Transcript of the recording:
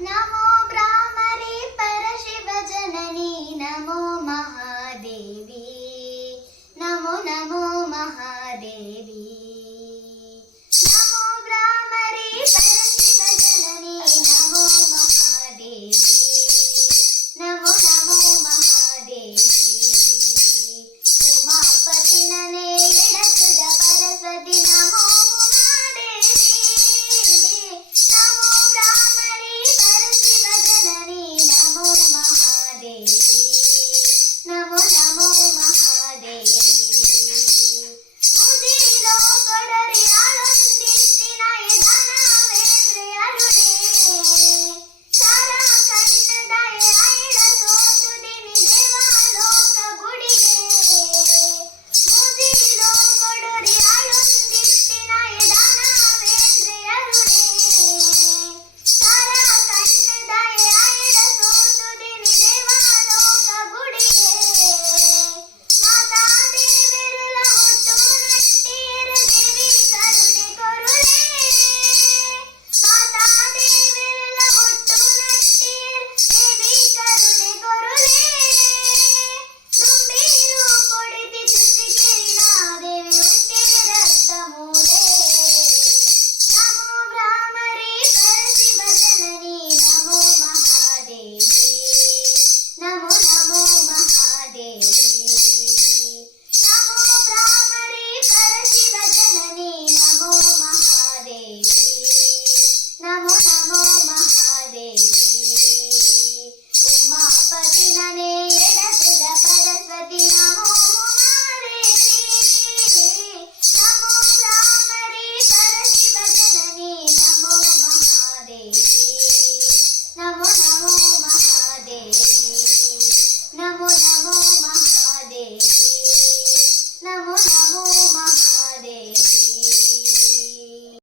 नमो भ्रामरी परशिव जननी नमो महादेवी नमो नमो महादेवी नमो भ्रामरी परशिव जननी नमो महादेवी नमो नमो महादेवी उमापति नने एडसुद परसति नमो उमादेवी नमो भ्रामरी परशिव जननी नमो महादेवी नमो नमो महादेवी मुदिलो कोडरि आळुंदित्तिन एदनवेंद्रे अरुणे सारा कन्नडाये आयड सोतुदिनि देवालोक गुडिये मुदिलो कोडरि आळुंदित्तिन एदनवेंद्रे अरुणे सारा कन्नडाये आयड सोतुदिनि देवालोक गुडिये माता देविरुल हुट्टु नट्टीर देवी करुणे कोरुले माता देविरुल हुट्टु नट्टीर देवी करुणे कोरुले ದುಂಬೀರು ಕೊಡಿತಿ ಚುಚ್ಚಿಕಿರಿನ ದೇವಿ ಹುಟ್ಟಿ ರಕ್ತ ಮೂಲೆ ನಮೋ ಭ್ರಾಮರಿ ಪರಶಿವ ಜನನಿ ನಮೋ ಮಹಾದೇವಿ ನಮೋ ನಮೋ ಮಹಾದೇವಿ ನಮೋ ಭ್ರಾಮರಿ ಪರಶಿವ ಜನನಿ ನಮೋ ಮಹಾದೇವಿ ನಮೋ ನಮೋ ಮಹಾದೇವಿ ಉಮಾಪತಿ ನನೆ ಎಡಸುದ ಪರಸ್ವತಿ ನಮೋ ಉಮಾದೇವಿ ನಮೋ ಭ್ರಾಮರಿ ಪರಶಿವ ಜನನಿ ನಮೋ ಮಹಾದೇವಿ ನಮೋ ನಮೋ ಮಹಾದೇವಿ ನಮೋ ನಮೋ ಮಹಾದೇವಿ ನಮೋ ನಮೋ ಮಹಾದೇವಿ